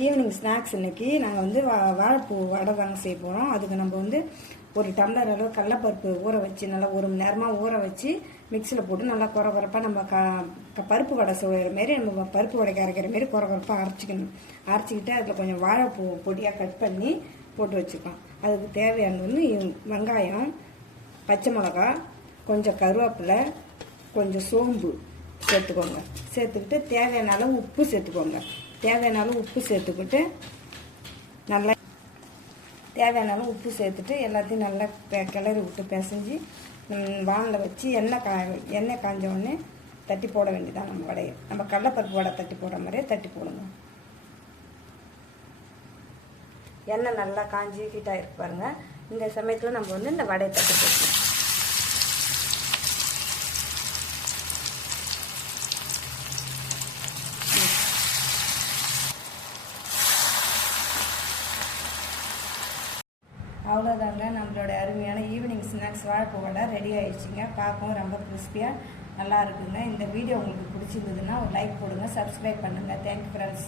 Evening snacks இன்னைக்கு நாங்கள் வந்து வாழைப்பூ வடை தாங்க செய்ய போகிறோம். அதுக்கு நம்ம வந்து ஒரு டம்ளர் அளவு கடலப்பருப்பு ஊற வச்சு நல்லா 1 மணி நேரமாக ஊற வச்சு மிக்சியில் போட்டு நல்லா குறப்பாக நம்ம பருப்பு வடை செய்கிற மாரி நம்ம பருப்பு வடைக்கு அரைக்கிற மாரி குறப்பாக அரைச்சிக்கணும். அரைச்சிக்கிட்டு அதில் கொஞ்சம் வாழைப்பூ பொடியாக கட் பண்ணி போட்டு வச்சுக்கலாம். அதுக்கு தேவையானது வந்து வெங்காயம், பச்சை மிளகா, கொஞ்சம் கருவேப்பிலை, கொஞ்சம் சோம்பு சேர்த்துக்கோங்க. சேர்த்துக்கிட்டு தேவையான அளவு உப்பு சேர்த்துக்கோங்க. தேவையான அளவு உப்பு சேர்த்துக்கிட்டு நல்லா தேவையான அளவு உப்பு சேர்த்துட்டு எல்லாத்தையும் நல்லா கிளறி விட்டு பிசைஞ்சு வானில் வச்சு எண்ணெய் காஞ்ச உடனே தட்டி போட வேண்டியதான். நம்ம வடையை நம்ம கடலைப்பருப்பு வடை தட்டி போடுற மாதிரியே தட்டி போடுங்க. எண்ணெய் நல்லா காஞ்சி ஹீட்டாக இருக்கு பாருங்க. இந்த சமயத்தில் நம்ம வந்து இந்த வடையை தட்டி போட்டுக்கலாம். அவ்வளோதாங்க, நம்மளோட அருமையான ஈவினிங் ஸ்நாக்ஸ் வாழைப்பூ வடை ரெடி ஆயிடுச்சுங்க. பார்க்கவும் ரொம்ப கிறிஸ்பியாக நல்லா இருக்குங்க. இந்த வீடியோ உங்களுக்கு பிடிச்சிருந்ததுன்னா ஒரு லைக் போடுங்க, சப்ஸ்கிரைப் பண்ணுங்கள். Thank you friends.